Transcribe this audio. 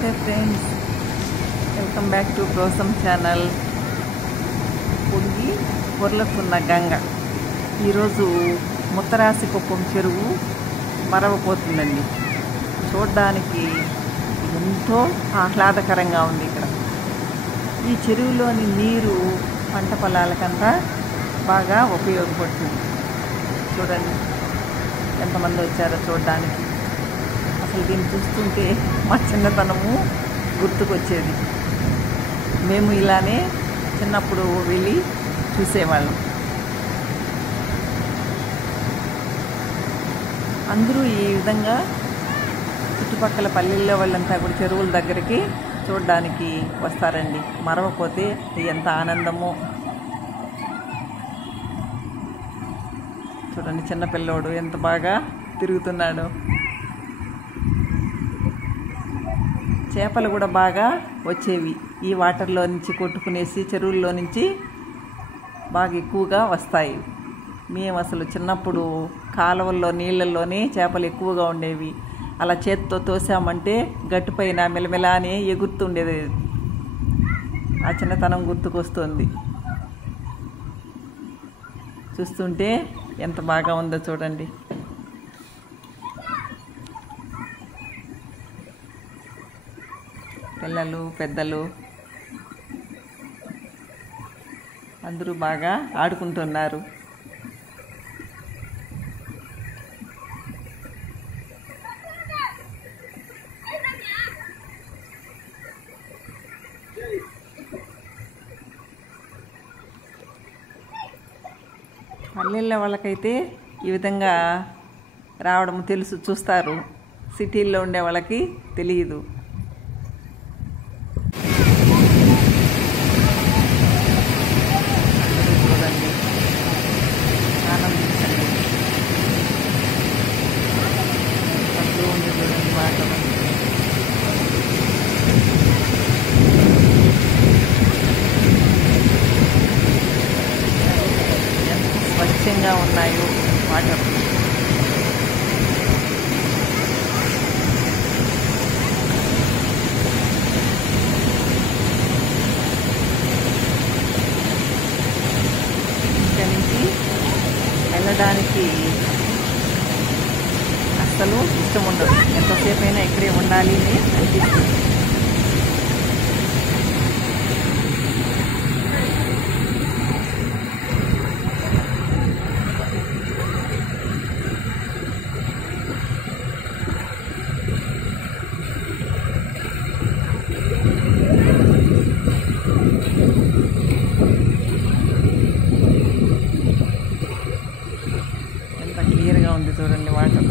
నమస్తే friends, welcome back to ప్రోసం channel. పొంగి పొర్లుతున్న గంగ ఈరోజు ముత్తరాశికుప్పం చెరువు మరవపోతుందండి. చూడడానికి ఎంతో ఆహ్లాదకరంగా ఉంది. ఇక్కడ ఈ చెరువులోని నీరు పంట పొలాలకంతా బాగా ఉపయోగపడుతుంది. చూడండి ఎంతమంది వచ్చారో చూడడానికి. అసలు దీన్ని చూస్తుంటే మా చిన్నతనము గుర్తుకొచ్చేది. మేము ఇలానే చిన్నప్పుడు వెళ్ళి చూసేవాళ్ళం. అందరూ ఈ విధంగా చుట్టుపక్కల పల్లెల్లో వాళ్ళంతా కూడా చెరువుల దగ్గరికి చూడడానికి వస్తారండి. మరవపోతే ఎంత ఆనందమో. చూడండి చిన్నపిల్లోడు ఎంత బాగా తిరుగుతున్నాడు. చేపలు కూడా బాగా వచ్చేవి. ఈ వాటర్లో నుంచి కొట్టుకునేసి చెరువుల్లో నుంచి బాగా ఎక్కువగా వస్తాయి. మేము అసలు చిన్నప్పుడు కాలువల్లో నీళ్ళల్లోనే చేపలు ఎక్కువగా ఉండేవి. అలా చేతితో తోసామంటే గట్టుపైన మెలమెలా అని ఎగురుతుండేది. ఆ చిన్నతనం గుర్తుకొస్తుంది. చూస్తుంటే ఎంత బాగా ఉందో చూడండి. పిల్లలు పెద్దలు అందరూ బాగా ఆడుకుంటున్నారు. పల్లెల్లో వాళ్ళకైతే ఈ విధంగా రావడం తెలుసు, చూస్తారు. సిటీల్లో ఉండే వాళ్ళకి తెలియదు. చూడండి, ఆనందించండి. ఉంది చూడండి వాటర్. స్వచ్ఛంగా ఉన్నాయో వాటర్. ఇక్కడి నుంచి వెళ్ళడానికి అస్సలు ఇష్టం ఉండదు. ఎంతసేపు అయినా ఇక్కడే ఉండాలి అని అనిపిస్తుంది. ఎంత క్లియర్గా ఉంది చూడండి వాటర్.